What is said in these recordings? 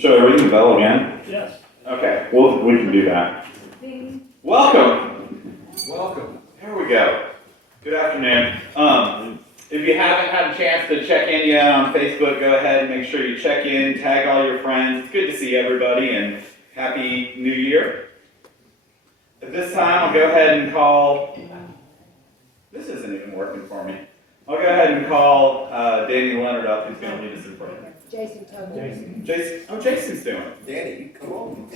Should I ring the bell again? Yes. Okay, well, we can do that. Welcome. Welcome. Here we go. Good afternoon. If you haven't had a chance to check in yet on Facebook, go ahead and make sure you check in, tag all your friends. It's good to see everybody, and Happy New Year. At this time, I'll go ahead and call, this isn't even working for me. I'll go ahead and call Danny Leonard up, who's going to lead us in prayer. Jason told me. Jason, oh, Jason's doing it. Danny, you come on.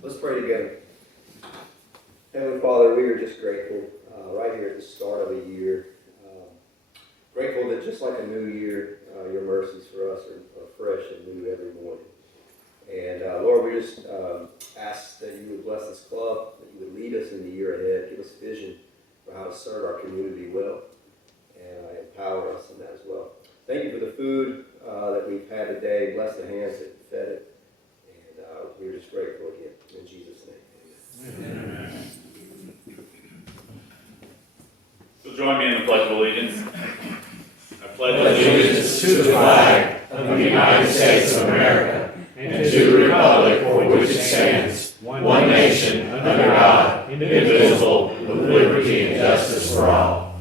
Let's pray together. Heavenly Father, we are just grateful right here at the start of a year. Grateful that just like a new year, your mercies for us are fresh and new every morning. And Lord, we just ask that you would bless this club, that you would lead us in the year ahead, give us vision for how to serve our community well, and empower us in that as well. Thank you for the food that we've had today. Bless the hands that fed it. And we're just grateful again. In Jesus' name, amen. So join me in the Pledge of Allegiance. I pledge allegiance to the flag of the United States of America and to the republic for which it stands, one nation, under God, indivisible, with liberty and justice for all.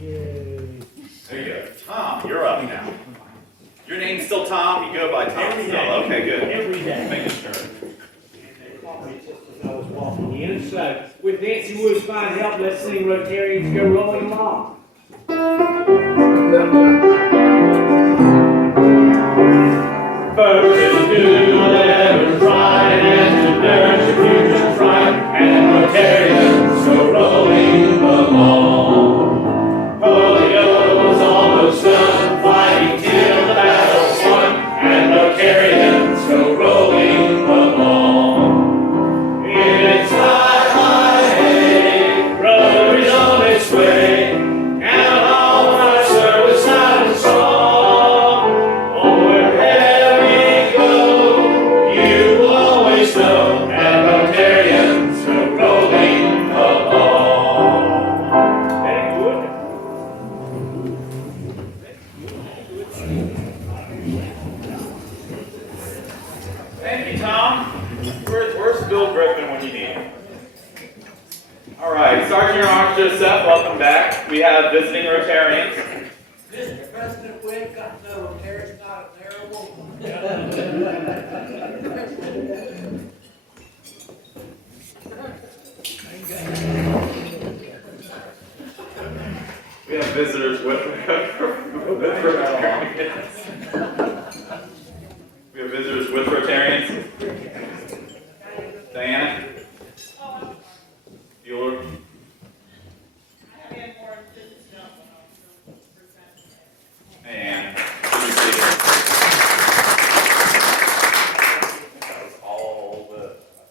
There you go. Tom, you're up now. Your name's still Tom? You go by Tom Every still? day. Okay, good. Every day. Making sure. And they caught me just as I was walking in. So, with Nancy Wood's fine help, let's sing Rotarians Go Rolling Along. First is do whatever's right, and to nurse the future's right, and Rotarians go rolling along. Polio's almost done, fighting till the battle's won, and Rotarians go rolling along. It's high, high, hey, Rotary's on its way, and all our service loud and strong. Oh, wherever we go, you will always know, and Rotarians go rolling along. Very good. Thank you, Tom. Where's Bill Griffin when you need him? All right, Sergeant Arms Joseph, welcome back. We have visiting Rotarians. Mr. President, we ain't got no Rotarians, not a terrible. We have visitors with Rotarians. We have visitors with Rotarians. Diana? Bueller? And that was all that I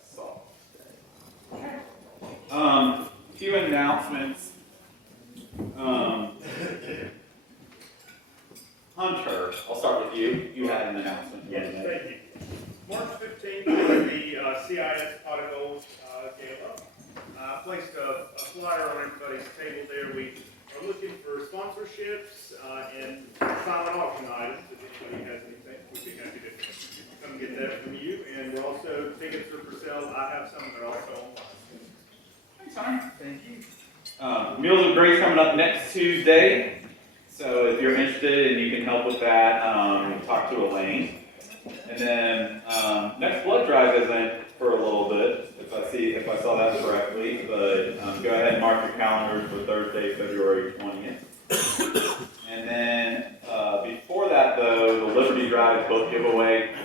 saw. Few announcements. Hunter, I'll start with you. You had an announcement. Yes, thank you. March 15th is the CIS Pot of Gold Gala. I placed a flyer on everybody's table there. We are looking for sponsorships and silent auction items. If anybody has anything, we'd be happy to come get that from you. And we're also, tickets are for sale. I have some that are also online. Thanks, Hunter. Thank you. Meals of Grace coming up next Tuesday. So if you're interested and you can help with that, talk to Elaine. And then next blood drive isn't for a little bit, if I saw that correctly. But go ahead and mark your calendars for Thursday, February 20th. And then before that, though, the Liberty Drive book giveaway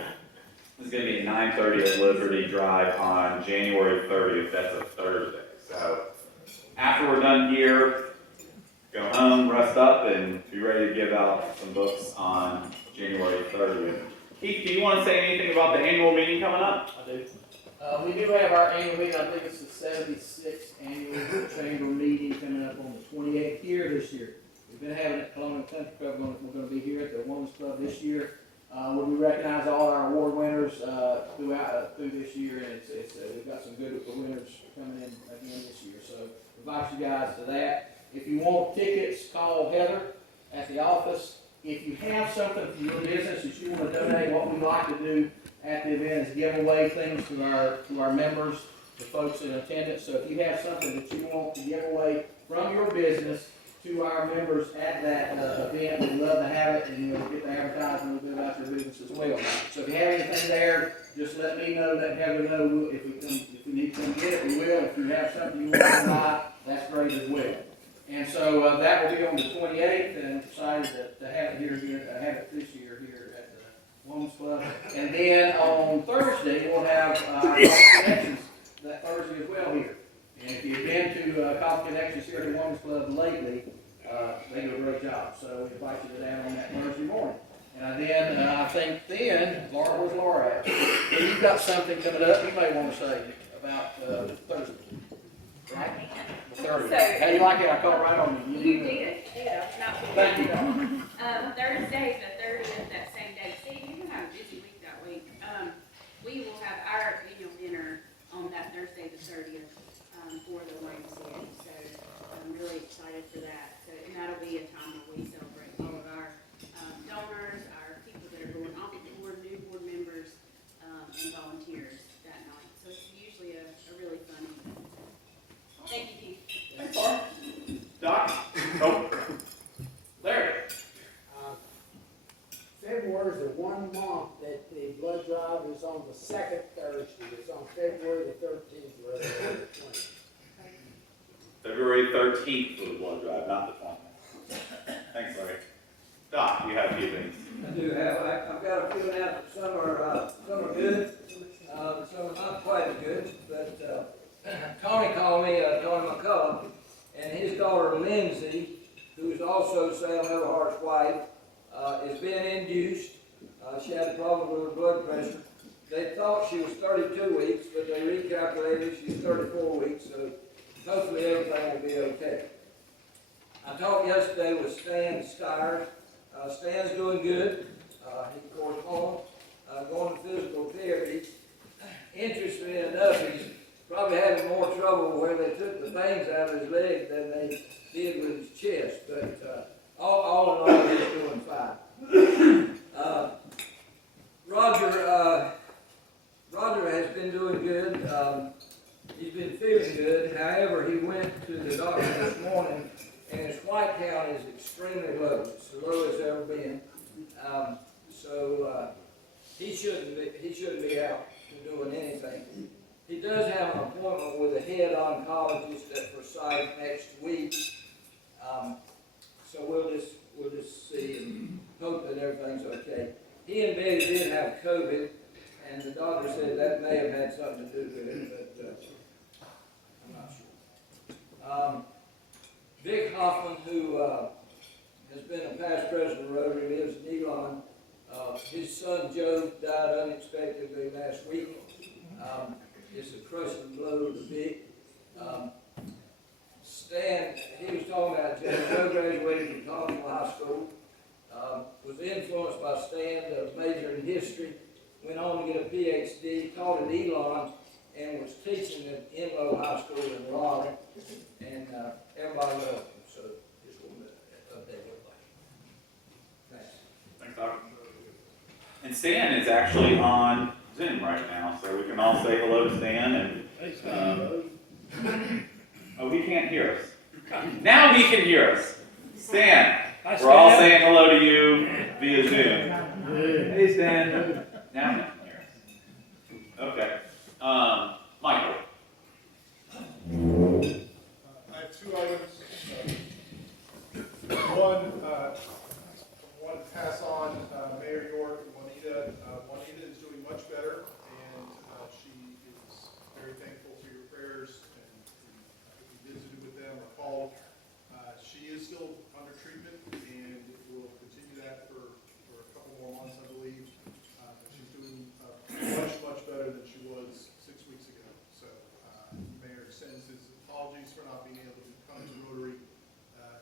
is going to be at 9:30 at Liberty Drive on January 30th. That's a Thursday. So after we're done here, go home, rest up, and be ready to give out some books on January 30th. Keith, do you want to say anything about the annual meeting coming up? I do. We do have our annual meeting, I think it's the 76th annual chamber meeting coming up on the 28th here this year. We've been having it at Colonial Country Club, we're going to be here at the Women's Club this year. Where we recognize all our award winners through this year, and we've got some good winners coming in again this year. So invite you guys to that. If you want tickets, call Heather at the office. if you have something for your business that you want to donate, what we like to do at the event is give away things to our members, the folks in attendance. So if you have something that you want to give away from your business to our members at that event, we'd love to have it, and we'll get the advertising a little bit about your business as well. So if you have anything there, just let me know, let Heather know. If we need to come get it, we will. If you have something you want to buy, that's great as well. And so that will be on the 28th, and I'm excited to have it have it this year here at the Women's Club. And then on Thursday, we'll have our connections that Thursday as well here. And if you've been to Coffee Connections here at the Women's Club lately, they do a great job. So we invite you to down on that Thursday morning. And then I think Laura, where's Laura at? You've got something coming up you may want to say about Thursday, right? The 30th. How do you like it? I caught right on you. You did, yeah. Thank you. Thursday, the 30th, that same day. Steve, you're gonna have a busy week that week. We will have our annual dinner on that Thursday, the 30th, for the YMCA. So I'm really excited for that. So, and that'll be a time where we celebrate all of our donors, our people that are going off the board, new board members, and volunteers that night. So it's usually a really fun event. Thank you, Keith. Thanks, Laura. Doc? Oh. Larry? February is the 1 month that the blood drive is on the second Thursday. It's on February the 13th rather than the 20th. February 13th for the blood drive, not the 20th. Thanks, Larry. Doc, you have a few things. I do have. I've got a feeling out that some are good, some are not quite as good. But Tony called me, Tony McCullough, and his daughter Lindsay, who's also Sam Everhart's wife, is being induced. She had a problem with her blood pressure. They thought she was 32 weeks, but they recalculated she's 34 weeks, so hopefully everything will be okay. I talked yesterday with Stan Stiers. Stan's doing good. He's of course home, going to physical therapy. Interestingly enough, he's probably having more trouble where they took the veins out of his leg than they did with his chest, but all in all, he's doing fine. Roger has been doing good. He's been feeling good. However, he went to the doctor this morning, and his white count is extremely low. It's the lowest it's ever been. So he shouldn't be out doing anything. He does have an appointment with a head oncologist at Forsyth next week. So we'll just see and hope that everything's okay. He and Betty did have COVID, and the doctor said that may have had something to do with it, but I'm not sure. Vic Hoffman, who has been a past president of Rotary, lives in Elon. His son Joe died unexpectedly last week. It's a crushing blow to Vic. Stan, he was talking about Joe graduated from Thomasville High School, was influenced by Stan, a major in history, went on to get a PhD, taught at Elon, and was teaching at Enloe High School in Raleigh, and everybody loved him, so just wanted to update everybody. Thanks. Thanks, Doc. And Stan is actually on Zoom right now, so we can all say hello to Stan. And oh, he can't hear us. Now he can hear us. Stan, we're all saying hello to you via Zoom. Hey, Stan. Now he can hear us. Okay. Michael. I have two items. One, I want to pass on Mayor York and Juanita. Juanita is doing much better, and she is very thankful for your prayers, and if you visited with them or called. She is still under treatment, and will continue that for a couple more months, I believe. She's doing much better than she was 6 weeks ago. So the mayor sends his apologies for not being able to come to Rotary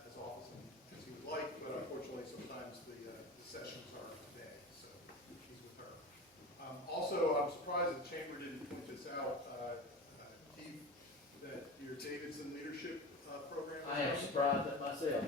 as often as he would like, but unfortunately sometimes the sessions are today, so he's with her. Also, I'm surprised the chamber didn't point this out, Keith, that your Davidson Leadership Program. I am surprised at myself.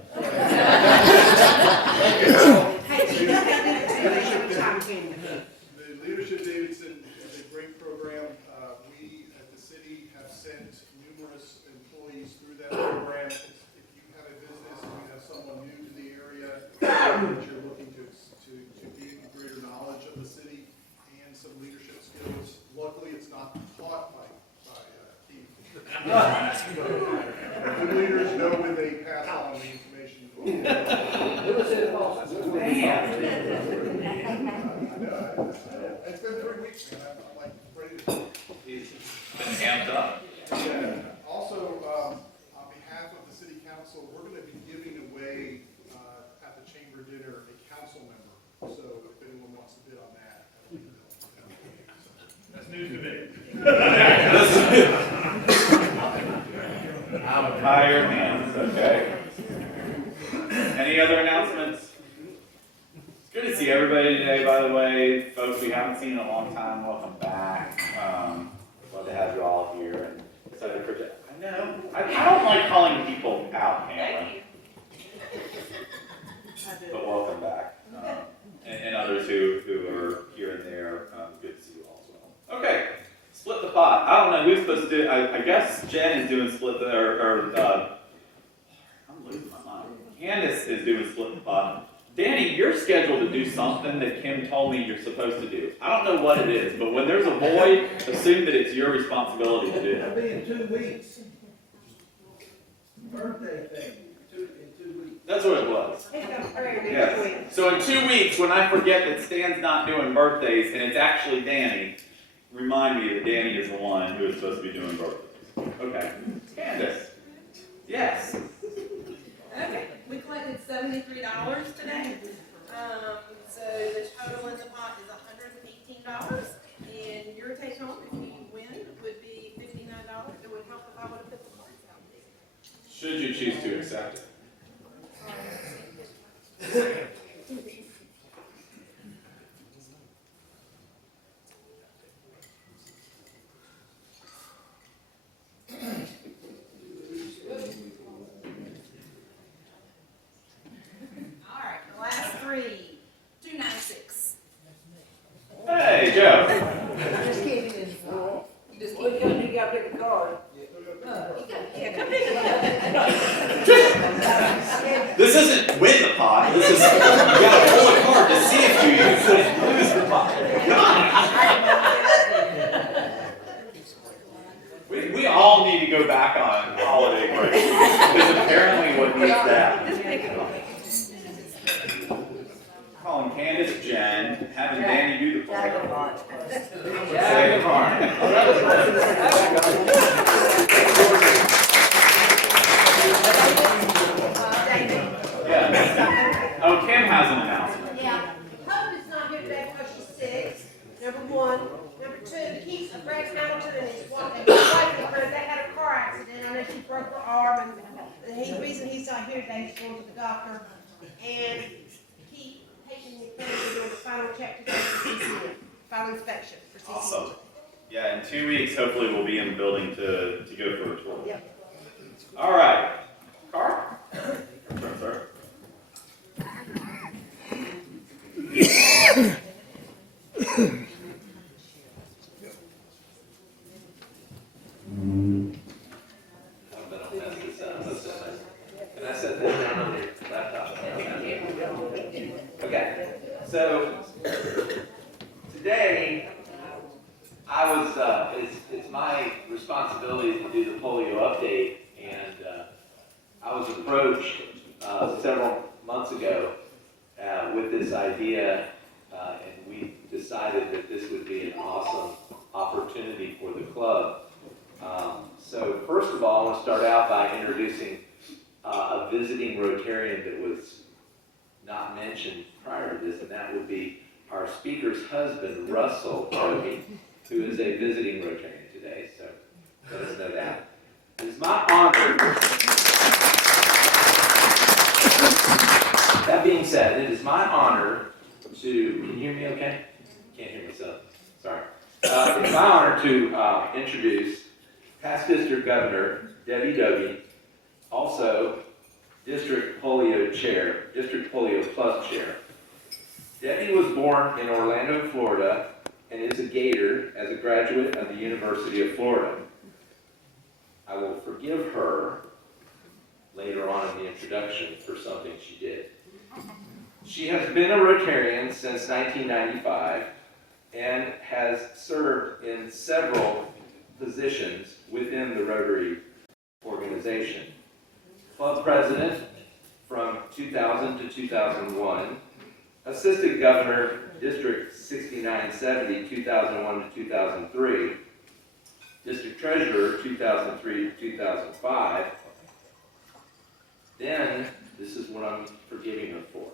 The leaders know when they pass on the information. Who said it possible? It's been 3 weeks, man. I'm like ready to. He's been amped up. Also, on behalf of the city council, we're gonna be giving away, at the chamber dinner, a council member. So if anyone wants to bid on that, That's news to me. I'm tired hands, okay. Any other announcements? It's good to see everybody today, by the way. Folks we haven't seen in a long time, welcome back. Glad to have you all here and excited for that. I know, I don't like calling people out, Cameron. But welcome back. And others who are here and there, good to see you all as well. Okay. Split the pot. I don't know who's supposed to do. I guess Jen is doing split the, I'm losing my mind. Candace is doing split the pot. Danny, you're scheduled to do something that Kim told me you're supposed to do. I don't know what it is, but when there's a void, assume that it's your responsibility to do it. It'll be in 2 weeks. Birthday thing, in 2 weeks. That's what it was. Yes. So in 2 weeks, when I forget that Stan's not doing birthdays and it's actually Danny, remind me that Danny is the one who is supposed to be doing birthdays. Okay. Candace. Yes. Okay, we collected $73 today. So the total in the pot is $118. And your take home, if you win, would be $59. It would help if I would have put the cards out there. Should you choose to accept it? All right, the last three, 296. Hey, Joe. Just kidding. You just Well, keep you got to pick a card. yeah, come pick it up. This isn't win the pot. This is, you gotta pull a card to see if you couldn't lose the pot. We all need to go back on holiday break. Because apparently what needs that. Just pick it up. Calling Candace Jen, having Danny do the play. Yeah. Yeah. Oh, Kim has an announcement. Yeah, Hope is not here today because she's sick, number one. Number two, Keith, Greg Hamilton and his wife, because they had a car accident. I know she broke her arm, and the reason he's not here today, he's going to the doctor. And Keith, taking the plans to do the final check today for CCM, final inspection for CCM. Awesome. Yeah, in 2 weeks, hopefully we'll be in the building to go for a tour. Yep. All right. Carl? Your turn, sir. Can I set this down on your laptop? Okay, so today I was, it's my responsibility to do the polio update, and I was approached several months ago with this idea, and we decided that this would be an awesome opportunity for the club. So first of all, I want to start out by introducing a visiting Rotarian that was not mentioned prior to this, and that would be our speaker's husband, Russell Toby, who is a visiting Rotarian today, so let us know that. It is my honor. That being said, it is my honor to, can you hear me okay? Can't hear myself, sorry. It's my honor to introduce past district governor, Debbie Dobie, also district polio chair, district polio plus chair. Debbie was born in Orlando, Florida, and is a Gator as a graduate of the University of Florida. I will forgive her later on in the introduction for something she did. She has been a Rotarian since 1995 and has served in several positions within the Rotary organization. Club president from 2000 to 2001, assistant governor, District 6970, 2001 to 2003, district treasurer, 2003 to 2005. Then, this is what I'm forgiving her for.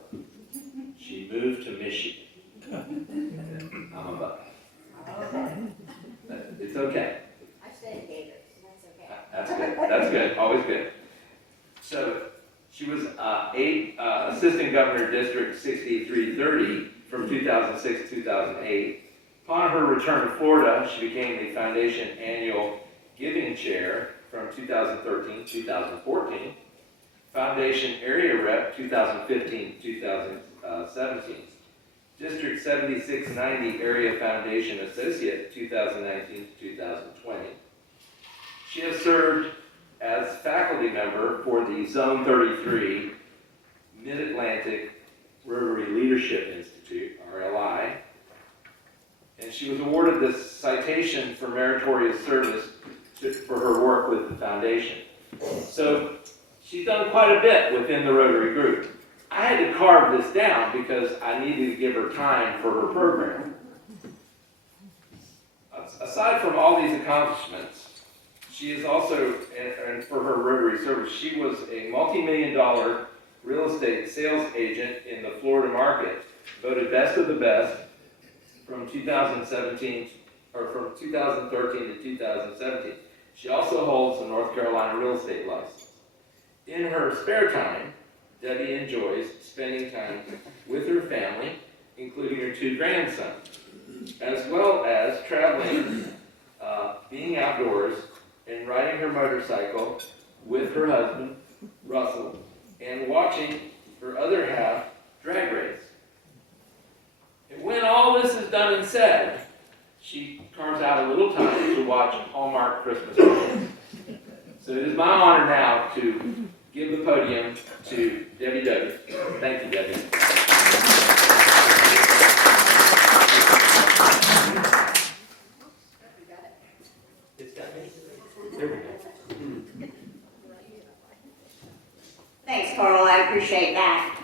She moved to Michigan. I'm a buck. It's okay. I stayed Gators, that's okay. That's good. That's good. Always good. So she was assistant governor, District 6330, from 2006 to 2008. Upon her return to Florida, she became the foundation annual giving chair from 2013 to 2014. Foundation area rep 2015 to 2017. District 7690 area foundation associate 2019 to 2020. She has served as faculty member for the Zone 33 Mid-Atlantic Rotary Leadership Institute, RLI, and she was awarded the citation for meritorious service for her work with the foundation. So she's done quite a bit within the Rotary group. I had to carve this down because I needed to give her time for her program. Aside from all these accomplishments, she is also, and for her Rotary service, she was a multi-million-dollar real estate sales agent in the Florida market, voted best of the best from 2017, or from 2013 to 2017. She also holds a North Carolina real estate license. In her spare time, Debbie enjoys spending time with her family, including her 2 grandsons, as well as traveling, being outdoors, and riding her motorcycle with her husband, Russell, and watching her other half drag race. And when all this is done and said, she carves out a little time to watch Hallmark Christmas movies. So it is my honor now to give the podium to Debbie Doty. Thank you, Debbie. It's got me. There we go. Thanks, Carl, I appreciate that.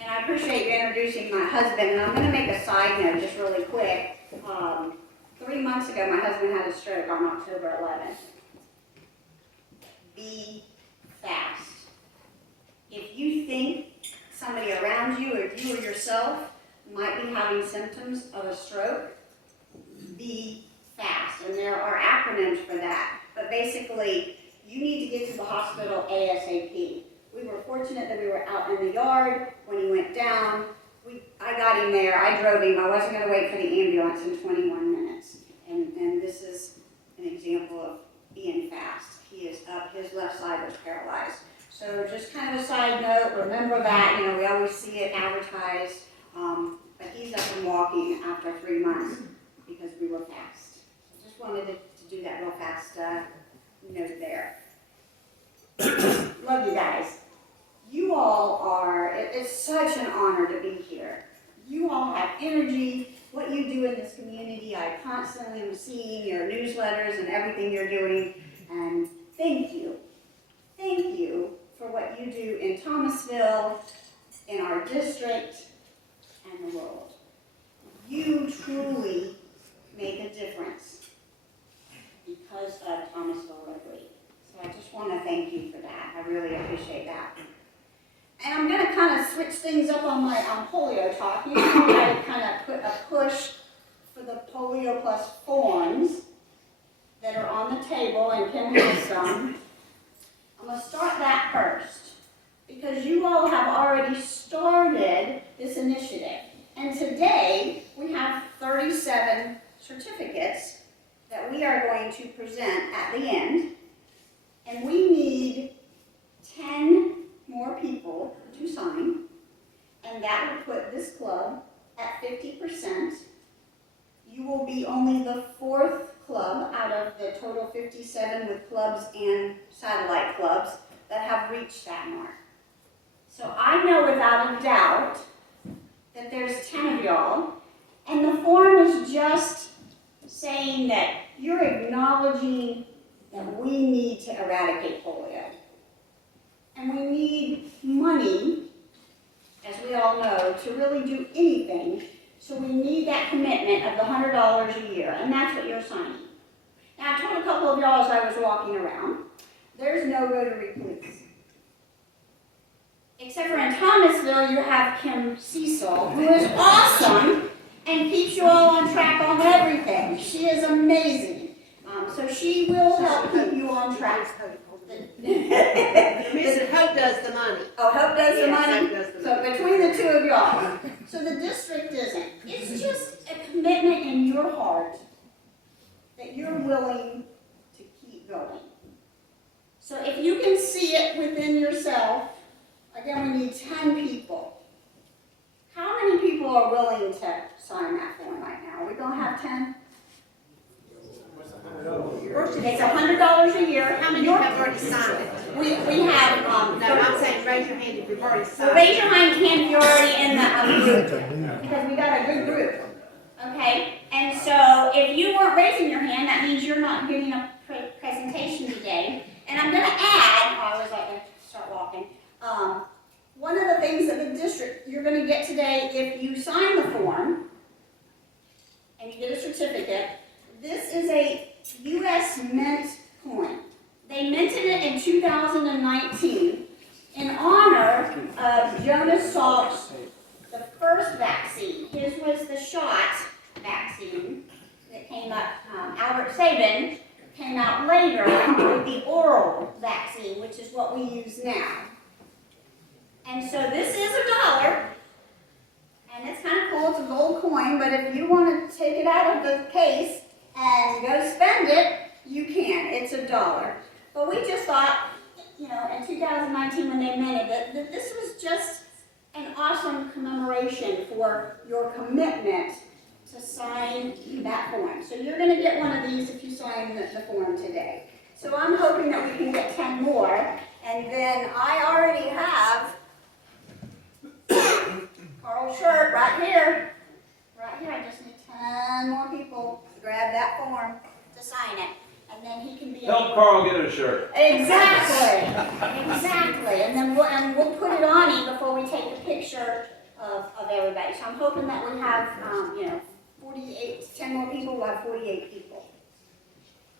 And I appreciate you introducing my husband, and I'm gonna make a side note just really quick. 3 months ago, my husband had a stroke on October 11th. Be fast. If you think somebody around you or you or yourself might be having symptoms of a stroke, be fast. And there are acronyms for that. But basically, you need to get to the hospital ASAP. We were fortunate that we were out in the yard when he went down. I got him there, I drove him, I wasn't gonna wait for the ambulance in 21 minutes. And this is an example of being fast. He is up, his left side was paralyzed. So just kind of a side note, remember that, we always see it advertised, but he's up and walking after 3 months because we were fast. So just wanted to do that real fast note there. Love you guys. You all are, it's such an honor to be here. You all have energy. What you do in this community, I constantly am seeing your newsletters and everything you're doing. And thank you. Thank you for what you do in Thomasville, in our district, and the world. You truly make a difference because of Thomasville Rotary. So I just want to thank you for that. I really appreciate that. And I'm going to kind of switch things up on my polio talk. I kind of put a push for the Polio Plus forms that are on the table, and Kim has some. I'm going to start that first because you all have already started this initiative. And today we have 37 certificates that we are going to present at the end. And we need 10 more people to sign, and that would put this club at 50%. You will be only the 4th club out of the total 57 with clubs and satellite clubs that have reached that mark. So I know without a doubt that there's 10 of y'all, and the form is just saying that you're acknowledging that we need to eradicate polio. And we need money, as we all know, to really do anything. So we need that commitment of the $100 a year, and that's what you're signing. Now, I told a couple of y'all as I was walking around, there's no Rotary police. Except for in Thomasville, you have Kim Cecil, who is awesome and keeps you all on track on everything. She is amazing. So she will help keep you on track. Mr. Hope does the money. Oh, Hope does the Yes, money? Hope does the So money. between the two of y'all. So the district isn't. It's just a commitment in your heart that you're willing to keep going. So if you can see it within yourself, again, we need 10 people. How many people are willing to sign that form right now? We're gonna have 10? It's $100 a year. How many have already signed it? We have, No, I'm saying raise your hand if you've already signed it. raise your hand if you're already in the group, because we got a good group, okay? And so if you weren't raising your hand, that means you're not getting a presentation today. And I'm gonna add, I was like, start walking. One of the things that the district, you're gonna get today, if you sign the form, and you get a certificate, this is a U.S. Mint coin. They minted it in 2019 in honor of Jonas Salk's, the first vaccine. His was the shot vaccine that came up, Albert Sabin came out later with the oral vaccine, which is what we use now. And so this is $1, and it's kind of cool, it's a gold coin, but if you want to take it out of the case and go spend it, you can, it's $1. But we just thought, you know, in 2019 when they minted it, that this was just an awesome commemoration for your commitment to sign that form. So you're going to get one of these if you sign the form today. So I'm hoping that we can get 10 more, and then I already have Carl's shirt right here. Right here, I just need 10 more people to grab that form to sign it. And then he can be. Help Carl get a shirt. Exactly. Exactly. And then we'll put it on him before we take a picture of everybody. So I'm hoping that we have, 10 more people, we'll have 48 people.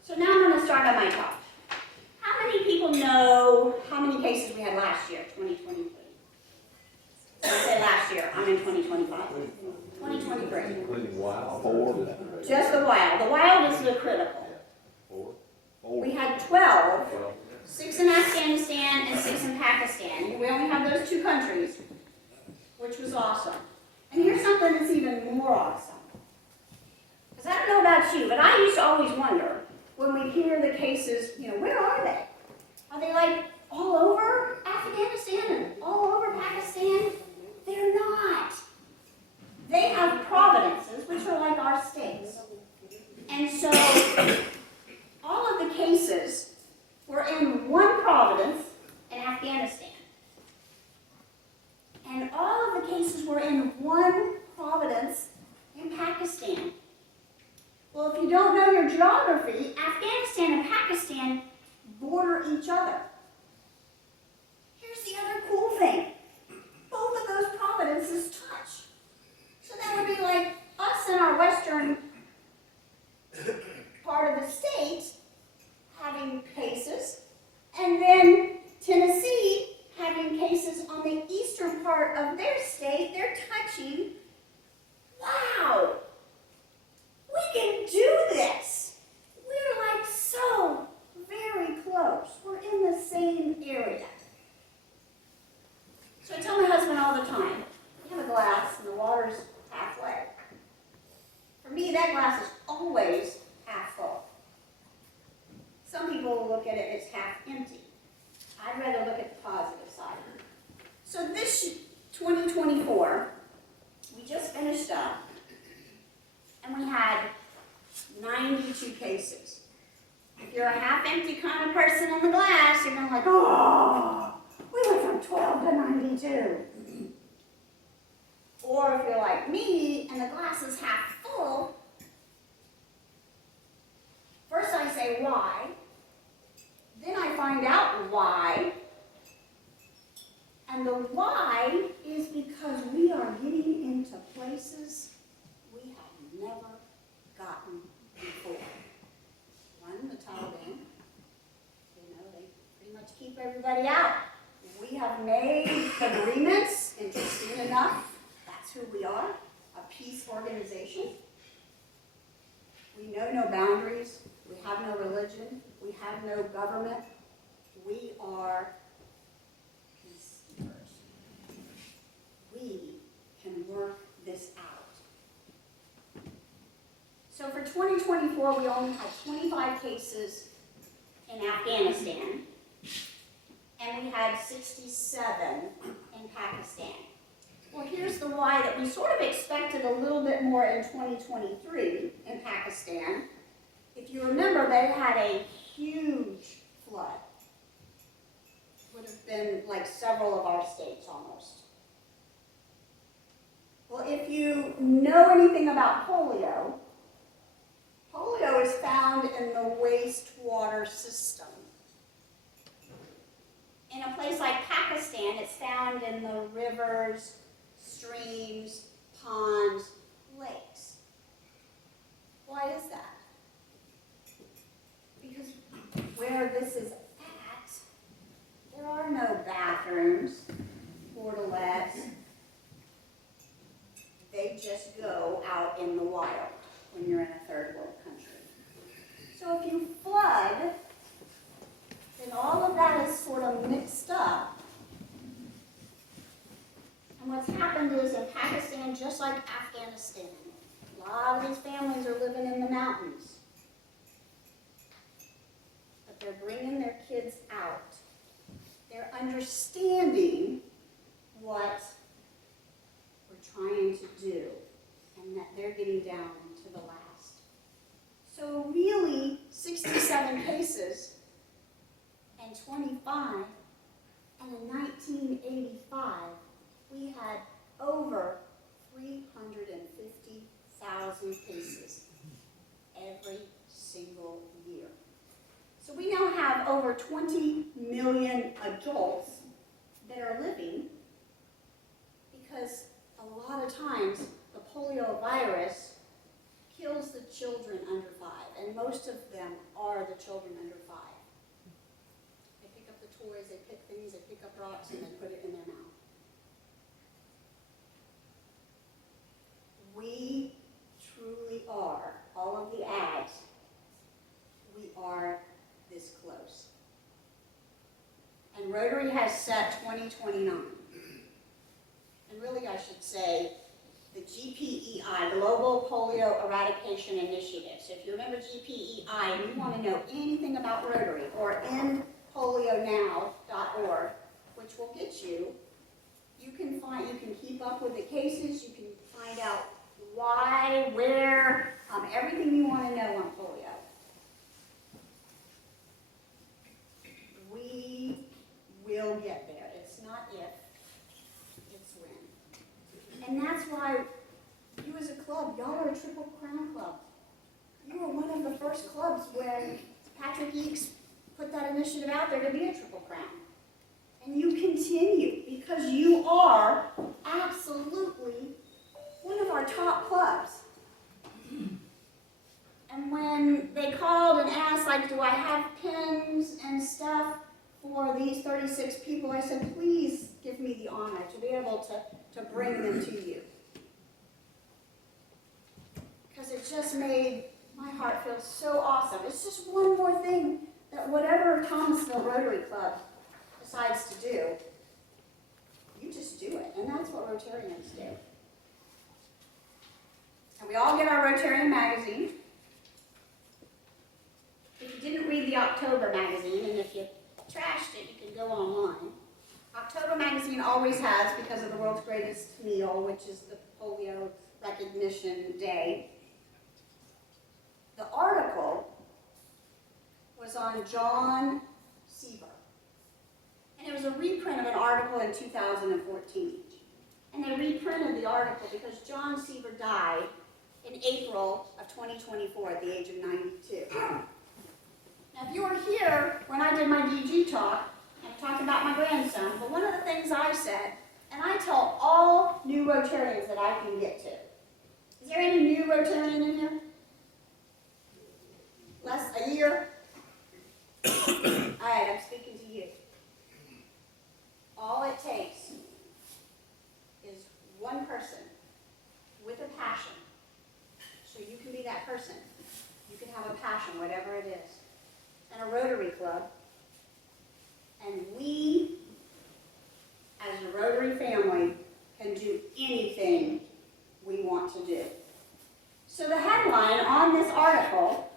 So now I'm going to start on my talk. How many people know how many cases we had last year, 2023? I said last year, I'm in 2025. 2023. Including wild. 4. Just the wild. The wild is the critical. 4. We had 12, 6 in Afghanistan and 6 in Pakistan. We only have those 2 countries, which was awesome. And here's something that's even more awesome. Because I don't know about you, but I used to always wonder, when we hear the cases, where are they? Are they like all over Afghanistan and all over Pakistan? They're not. They have provinces, which are like our states. And so, all of the cases were in one province in Afghanistan. And all of the cases were in one province in Pakistan. Well, if you don't know your geography, Afghanistan and Pakistan border each other. Here's the other cool thing. Both of those provinces touch. So that would be like us in our western part of the state having cases, and then Tennessee having cases on the eastern part of their state. They're touching. Wow! We can do this! We're like so very close. We're in the same area. So I tell my husband all the time, we have a glass and the water's halfway. For me, that glass is always half full. Some people look at it as half empty. I'd rather look at the positive side. So this 2024, we just finished up, and we had 92 cases. If you're a half-empty kind of person in the glass, you're going to like, oh, we went from 12 to 92. Or if you're like me, and the glass is half full, First I say why, then I find out why, and the why is because we are getting into places we have never gotten before. One, the Taliban, they pretty much keep everybody out. We have made agreements, interesting enough, that's who we are, a peace organization. We know no boundaries, we have no religion, we have no government, we are peacekeepers. We can work this out. So for 2024, we only had 25 cases in Afghanistan, and we had 67 in Pakistan. Well, here's the why that we sort of expected a little bit more in 2023 in Pakistan. If you remember, they had a huge flood. Would have been like several of our states almost. Well, if you know anything about polio, polio is found in the wastewater system. In a place like Pakistan, it's found in the rivers, streams, ponds, lakes. Why is that? Because where this is at, there are no bathrooms, portalettes. They just go out in the wild when you're in a third world country. So if you flood, then all of that is sort of mixed up. And what's happened is in Pakistan, just like Afghanistan, a lot of these families are living in the mountains. But they're bringing their kids out. They're understanding what we're trying to do, and that they're getting down to the last. So really, 67 cases and 25, and in 1985, we had over 350,000 cases every single year. So we now have over 20 million adults that are living, because a lot of times the polio virus kills the children under 5, and most of them are the children under 5. They pick up the toys, they pick things, they pick up rocks, and they put it in their mouth. We truly are, all of the ads, we are this close. And Rotary has set 2029. And really I should say the GPEI, Global Polio Eradication Initiative. So if you remember GPEI and you want to know anything about Rotary, or endpolionow.org, which will get you, you can keep up with the cases, you can find out why, where, everything you want to know on polio. We will get there. It's not if, it's when. And that's why you as a club, y'all are a Triple Crown club. You were one of the first clubs when Patrick Eakes put that initiative out there to be a Triple Crown. And you continue, because you are absolutely one of our top clubs. And when they called and asked, like, do I have pins and stuff for these 36 people, I said, please give me the honor to be able to bring them to you. Because it just made my heart feel so awesome. It's just one more thing that whatever Thomasville Rotary Club decides to do, you just do it. And that's what Rotarians do. And we all get our Rotarian magazine. If you didn't read the October magazine, and if you trashed it, you can go online. October magazine always has, because of the world's greatest meal, which is the Polio Recognition Day. The article was on John Seaver. And it was a reprint of an article in 2014. And they reprinted the article because John Seaver died in April of 2024 at the age of 92. Now, if you were here when I did my DG talk, I talked about my grandson, but one of the things I said, and I tell all new Rotarians that I can get to. Is there any new Rotarian in here? Less a year? All right, I'm speaking to you. All it takes is one person with a passion. So you can be that person. You can have a passion, whatever it is. And a Rotary Club. And we, as a Rotary family, can do anything we want to do. So the headline on this article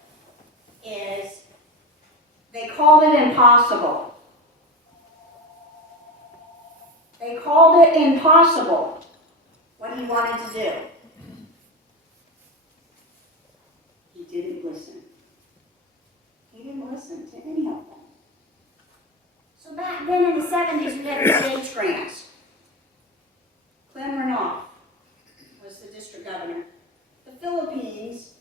is, they called it impossible. They called it impossible, what he wanted to do. He didn't listen. He didn't listen to any of them. So back then in the 70s, we had the stage grants. Clem Renoff was the district governor. The Philippines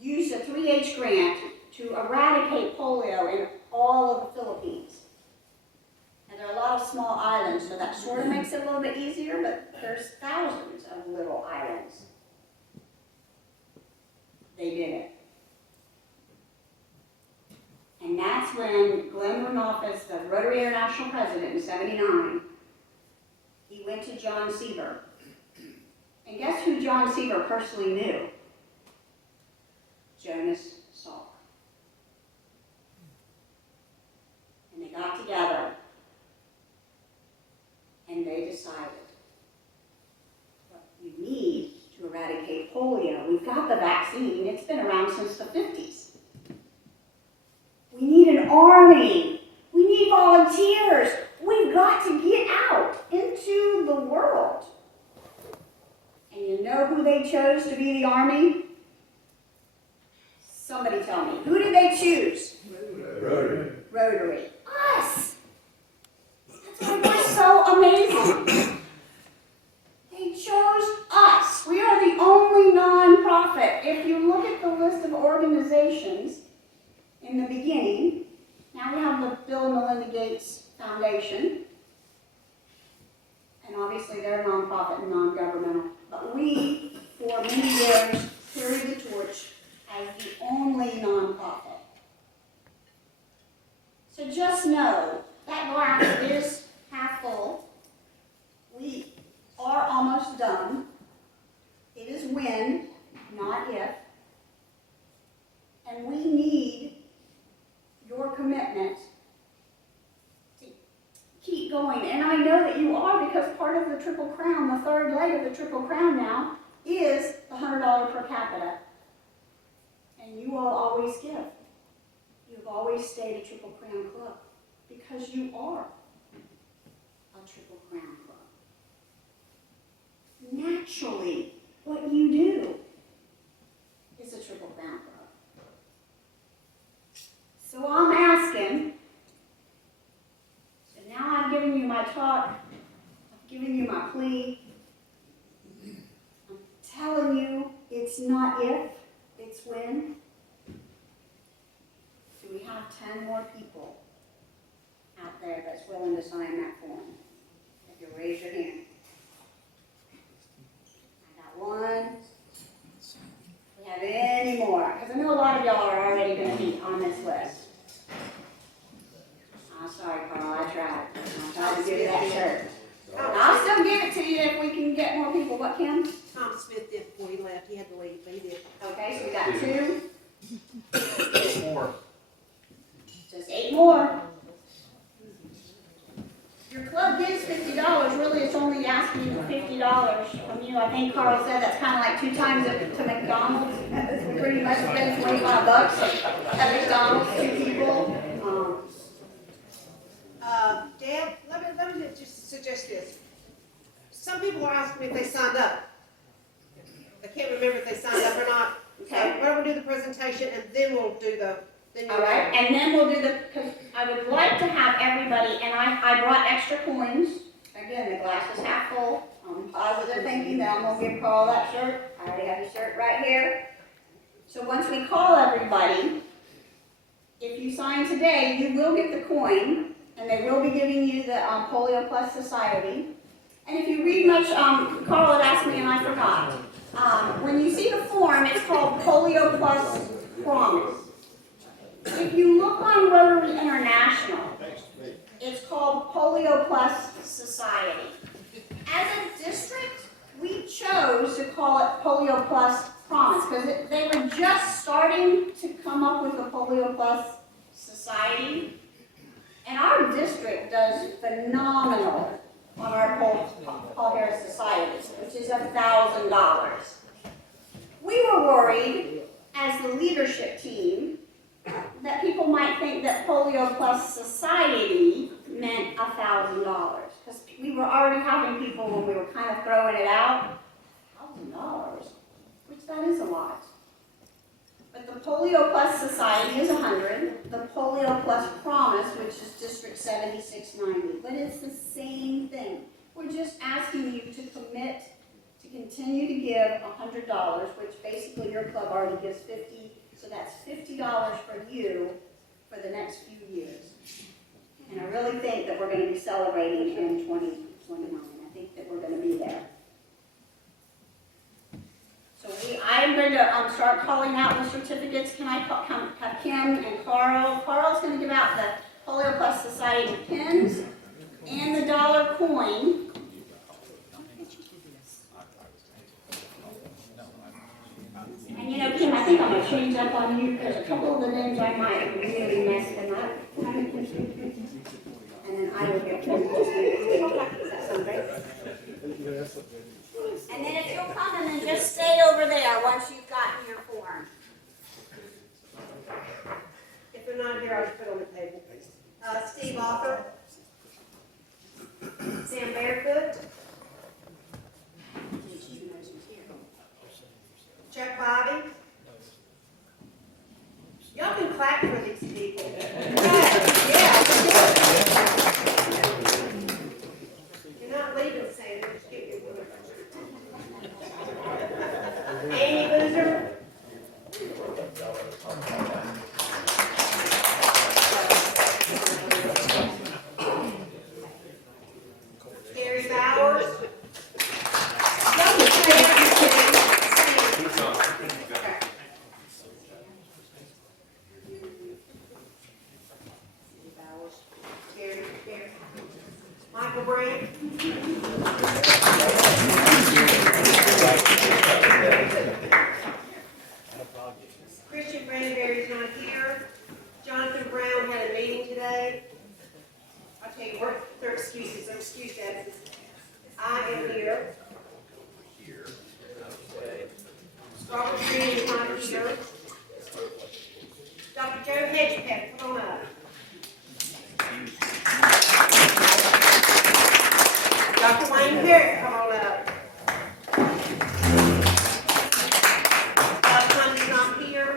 used a 3H grant to eradicate polio in all of the Philippines. And there are a lot of small islands, so that sort of makes it a little bit easier, but there's thousands of little islands. They did it. And that's when Glenn Renoff, as the Rotary International president in '79, he went to John Seaver. And guess who John Seaver personally knew? Jonas Salk. And they got together and they decided what we need to eradicate polio. We've got the vaccine. It's been around since the 50s. We need an army. We need volunteers. We've got to get out into the world. And you know who they chose to be the army? Somebody tell me. Who did they choose? Rotary. Rotary. Us! That's why we're so amazing. They chose us. We are the only nonprofit. If you look at the list of organizations in the beginning, now we have the Bill and Melinda Gates Foundation. And obviously they're nonprofit and non-governmental. But we, for many years, carried the torch as the only nonprofit. So just know that glass is half full. We are almost done. It is when, not if. And we need your commitment to keep going. And I know that you are, because part of the Triple Crown, the third leg of the Triple Crown now, is the $100 per capita. And you all always give. You've always stayed a Triple Crown Club because you are a Triple Crown Club. Naturally, what you do is a Triple Crown Club. So I'm asking, so now I've given you my talk, I've given you my plea, I'm telling you it's not if, it's when. Do we have 10 more people out there that's willing to sign that form? If you'll raise your hand. I got one. Do we have any more? Because I know a lot of y'all are already going to be on this list. I'm sorry, Carl, I tried. I tried to give you that shirt. I'll still give it to you if we can get more people. What, Kim? Tom Smith did before he left. He had to leave, but he did. Okay, so we got 2. 8 more. Just 8 more. Your club gives $50. Really, it's only asking you for $50 from you. I think Carl said that's kind of like 2 times it to McDonald's. We pretty much spend $25 at McDonald's, 2 people. Dan, let me just suggest this. Some people are asking me if they signed up. I can't remember if they signed up or not. Okay. Why don't we do the presentation and then we'll do the, All right, and then we'll do the, because I would like to have everybody, and I brought extra coins. Again, the glass is half full. I was thinking that I'm going to give Carl that shirt. I already have the shirt right here. So once we call everybody, If you sign today, you will get the coin, and they will be giving you the Polio Plus Society. And if you read much, Carl had asked me and I forgot. When you see the form, it's called Polio Plus Promise. If you look on Rotary International, it's called Polio Plus Society. As a district, we chose to call it Polio Plus Promise because they were just starting to come up with the Polio Plus Society. And our district does phenomenal on our Paul Harris Society, which is $1,000. We were worried, as the leadership team, that people might think that Polio Plus Society meant $1,000. Because we were already having people when we were kind of throwing it out, $1,000, which that is a lot. But the Polio Plus Society is $100. The Polio Plus Promise, which is District 7690. But it's the same thing. We're just asking you to commit to continue to give $100, which basically your club already gives $50. So that's $50 for you for the next few years. And I really think that we're going to be celebrating in 2029. I think that we're going to be there. So I am going to start calling out the certificates. Can I have Kim and Carl? Carl's going to give out the Polio Plus Society pins and the dollar coin. And you know, Kim, I think I'm going to change up on you because a couple of the names I might really mess them up. And then I will get Kim. Does that sound great? And then if you'll come and then just stay over there once you've gotten your form. If they're not here, I'll just put it on the table. Steve Offer. Sam Barefoot. Chuck Bobby. Y'all can clap for these people. Yeah. You're not leaving, Sam. Just give you one. Amy Boozer. Gary Bowers. Y'all can say everything. Michael Brand. Christian Branberry's not here. Jonathan Brown had a meeting today. I'll tell you what, their excuses, their excuse absences. I am here. Robert Green is not here. Dr. Joe Hedgepeth, come on up. Dr. Wayne Parrott, come on up. Bob Hunter's not here.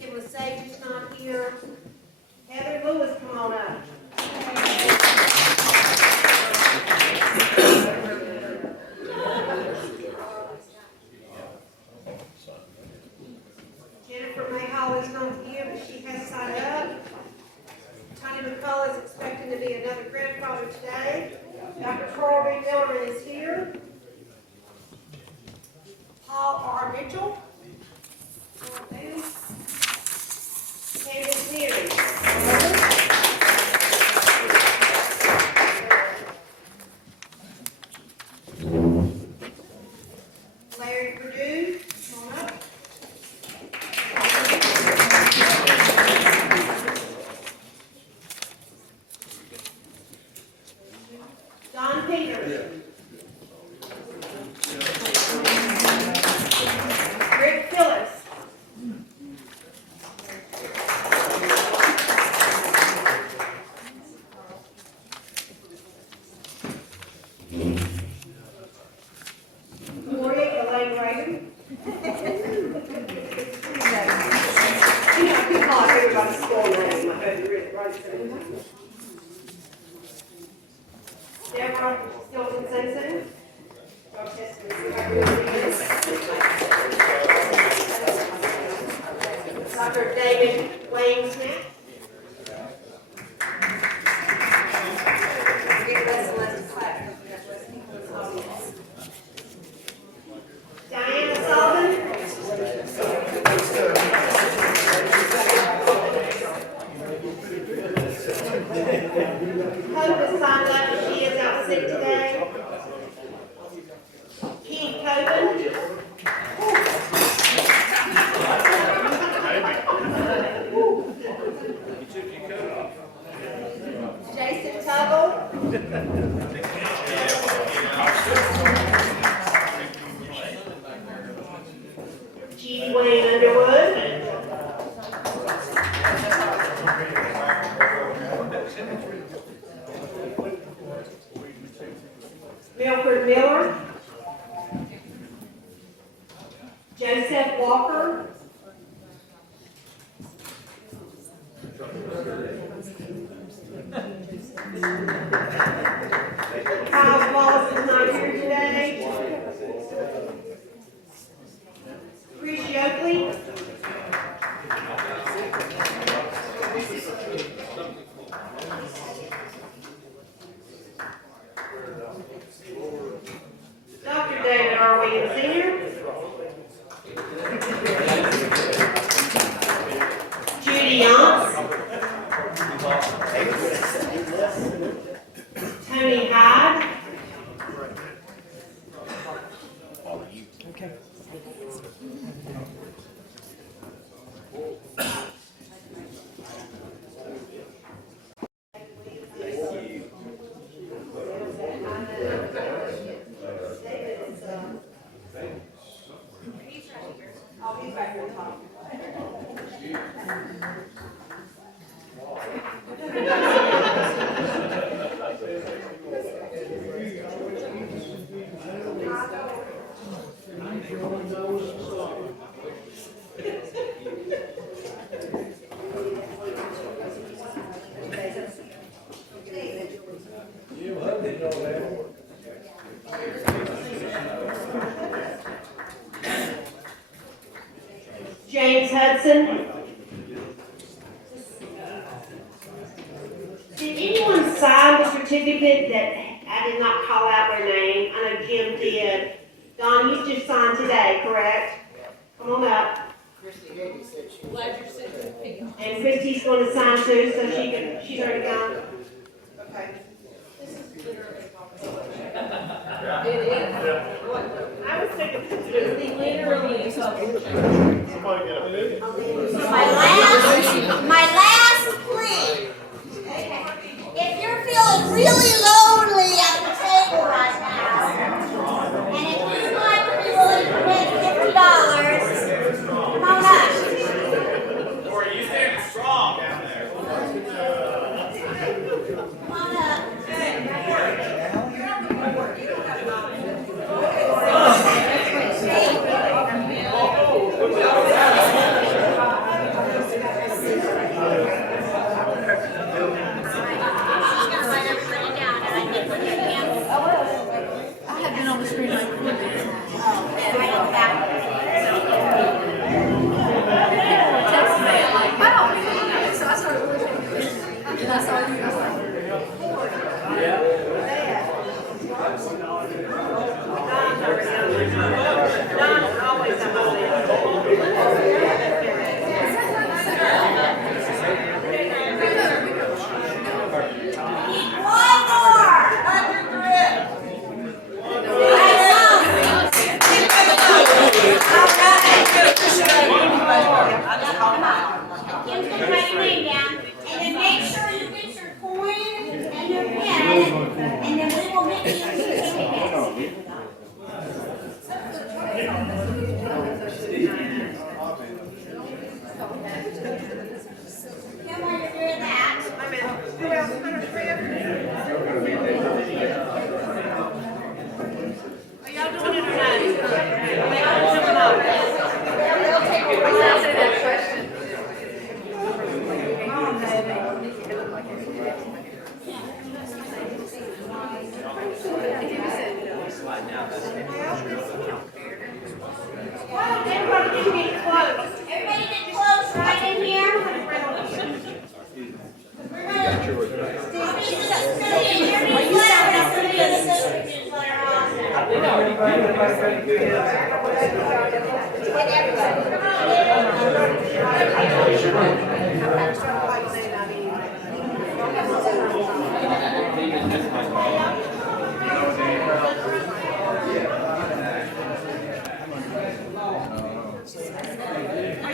Kim Sage is not here. Heather Lewis, come on up. Jennifer Mayhall is not here, but she has signed up. Tony McCullough is expecting to be another grandfather today. Dr. Corbin Millerman is here. Paul R. Mitchell. Candace Neary. Larry Perdue. Come on up. Don Peters. Rick Phillips. Gloria Elaine Reagan. You know, we call everybody's school name. I heard you read it right. Deborah Stilton Simpson. Dr. Dr. David Wayne Smith. Get less and less clap because we have less people in the audience. Diana Sullivan. Hope has signed up, but she is out sick today. Keith Coben. Jason Tuggle. G. Wayne Underwood. Milford Miller. Joseph Walker. Kyle Wallace is not here today. Chris Yoakley. Dr. David R. Williams Sr. Judy Yance. Tony Hyde. Oh, he's back here talking. James Hudson. Did anyone sign the certificate that I did not call out their name? I know Kim did. Don, you just signed today, correct? Come on up. And Christy's going to sign too, so she's already gone. Okay. This is literally a conversation. It is. I was thinking this is literally a conversation. My last plea. If you're feeling really lonely at the table right now, and if you might be willing to pay $50, come on up. Or are you standing strong down there? Come on up. Everybody get close right in Are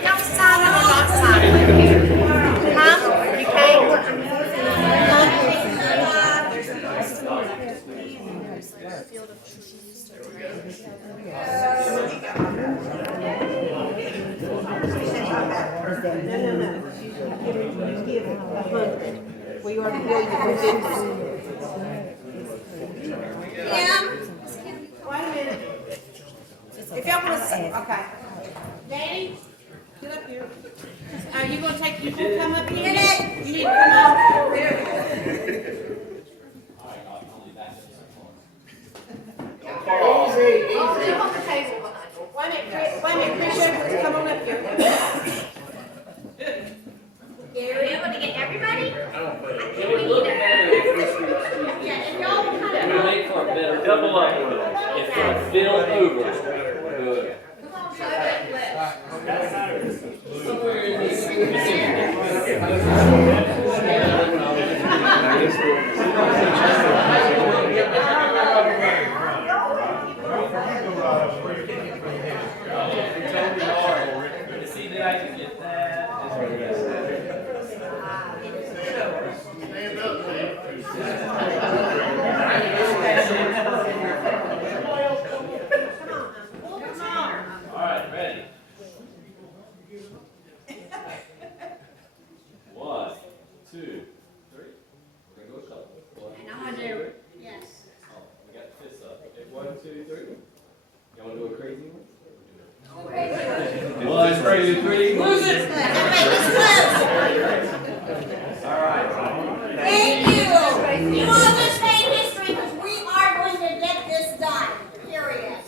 y'all signing or not signing? Huh? You can't? Field of trees to No. You give 100. We already know you for 50. Wait a minute. If y'all want to say, okay. Danny, get up here. Are you gonna take, you gonna come up here? You need to come up. Easy. Come on the table. Wait a minute, Chris Shepard, come on up here. Gary, you able to get everybody? It would look better if we Yeah, if y'all will kind it of. would make for a better. Double up. If it filled over. Good. Come on, show that left. Somewhere in this. See that I can get that. Stand up, Dave. All right, ready. 1, 2, 3. We're gonna go shuffle. 1, 2, 3. Yes. Oh, we got the fists up. Okay, 1, 2, 3. You wanna do a crazy one? 1, 2, 3. Lose it. All right. Thank you. You all just made history because we are going to get this done, period.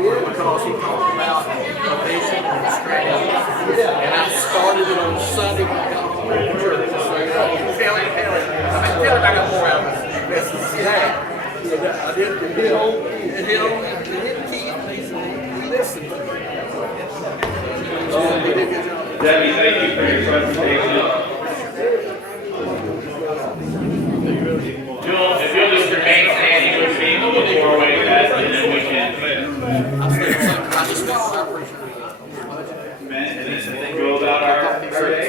Because he talked about innovation and strategy. And I started it on Sunday when I got home from church. So, you know, tell him. I got more out of this. See that? I did the hill, and hit key. He listened. So he did a good job. Debbie, thank you for your presentation. Jewel, if you'll just remain standing with me, we'll do 4-way test, and then we can. And then go about our day.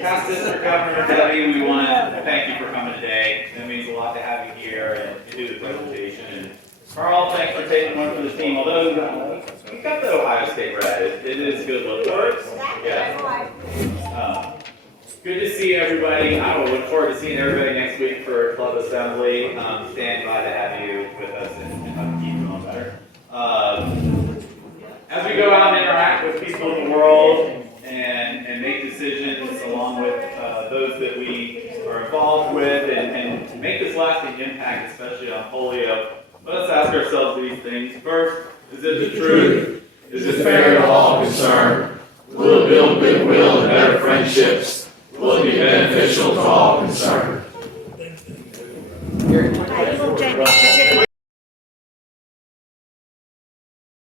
Past District Governor Debbie, we want to thank you for coming today. It means a lot to have you here and to do the presentation. And Carl, thanks for taking one for the team. Although you got the Ohio State red, it is good look for it. Yeah. Good to see everybody. I will look forward to seeing everybody next week for Club Assembly. Stand by to have you with us and help keep doing better. As we go out and interact with people in the world and make decisions along with those that we are involved with and to make this lasting impact, especially on polio, let us ask ourselves these things. First, is it the truth? Is it fair to all concerned? Will it build goodwill and better friendships? Will it be beneficial to all concerned? Gary,